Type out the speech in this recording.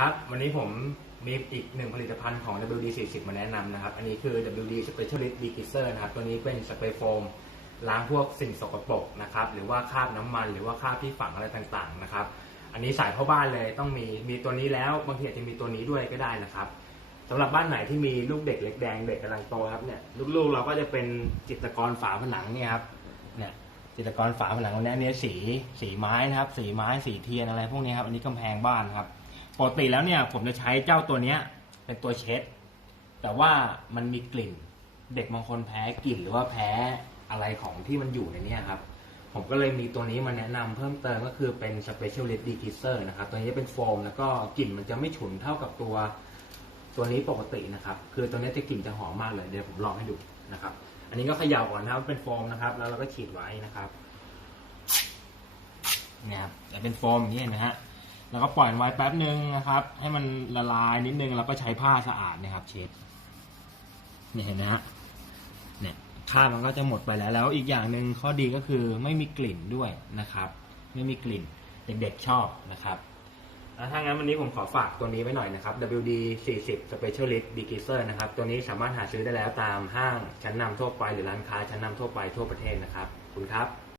ครับวันนี้ผมมีอีกหนึ่งผลิตภัณฑ์ของ WD 40มาแนะนำนะครับ อันนี้คือ WD Specialist Degreaser นะครับ ตัวนี้เป็นสเปรย์โฟมล้างพวกสิ่งสกปรกนะครับ หรือว่าคราบน้ำมัน หรือว่าคราบที่ฝังอะไรต่างๆนะครับ อันนี้สายเข้าบ้านเลยต้องมี มีตัวนี้แล้ว บางทีอาจจะมีตัวนี้ด้วยก็ได้นะครับสำหรับบ้านไหนที่มีลูกเด็กเล็กแดงเด็กกำลังโตครับเนี่ย ลูกๆเราก็จะเป็นจิตรกรฝาผนังเนี่ยครับ เนี่ยจิตรกรฝาผนังวันนี้อันนี้สี สีไม้นะครับ สีไม้ สีเทียนอะไรพวกนี้ครับ อันนี้กำแพงบ้านครับ ปกติแล้วเนี่ย ผมจะใช้เจ้าตัวเนี้ย เป็นตัวเช็ด แต่ว่ามันมีกลิ่น เด็กบางคนแพ้กลิ่นหรือว่าแพ้อะไรของที่มันอยู่ในเนี้ครับ ผมก็เลยมีตัวนี้มาแนะนำเพิ่มเติมก็คือเป็น Specialist Degreaser นะครับ ตัวนี้จะเป็นโฟมแล้วก็กลิ่นมันจะไม่ฉุนเท่ากับตัว ตัวนี้ปกตินะครับ คือตัวนี้จะกลิ่นจะหอมมากเลย เดี๋ยวผมลองให้ดูนะครับ อันนี้ก็เขย่าก่อนนะครับเป็นโฟมนะครับ แล้วเราก็ฉีดไว้นะครับ เนี่ยครับจะเป็นโฟมอย่างนี้เห็นไหมฮะ แล้วก็ปล่อยไว้แป๊บหนึ่งนะครับ ให้มันละลายนิดนึงแล้วก็ใช้ผ้าสะอาดนะครับ เช็ดเนี่ยเห็นไหมฮะเนี่ยครามันก็จะหมดไปแล้วแล้วอีกอย่างหนึ่งข้อดีก็คือไม่มีกลิ่นด้วยนะครับ ไม่มีกลิ่นเด็กๆชอบนะครับถ้างั้นวันนี้ผมขอฝากตัวนี้ไว้หน่อยนะครับ WD 40 Specialist Degreaser นะครับ ตัวนี้สามารถหาซื้อได้แล้วตามห้างชั้นนำทั่วไปหรือร้านค้าชั้นนำทั่วไปทั่วประเทศนะครับ คุณครับ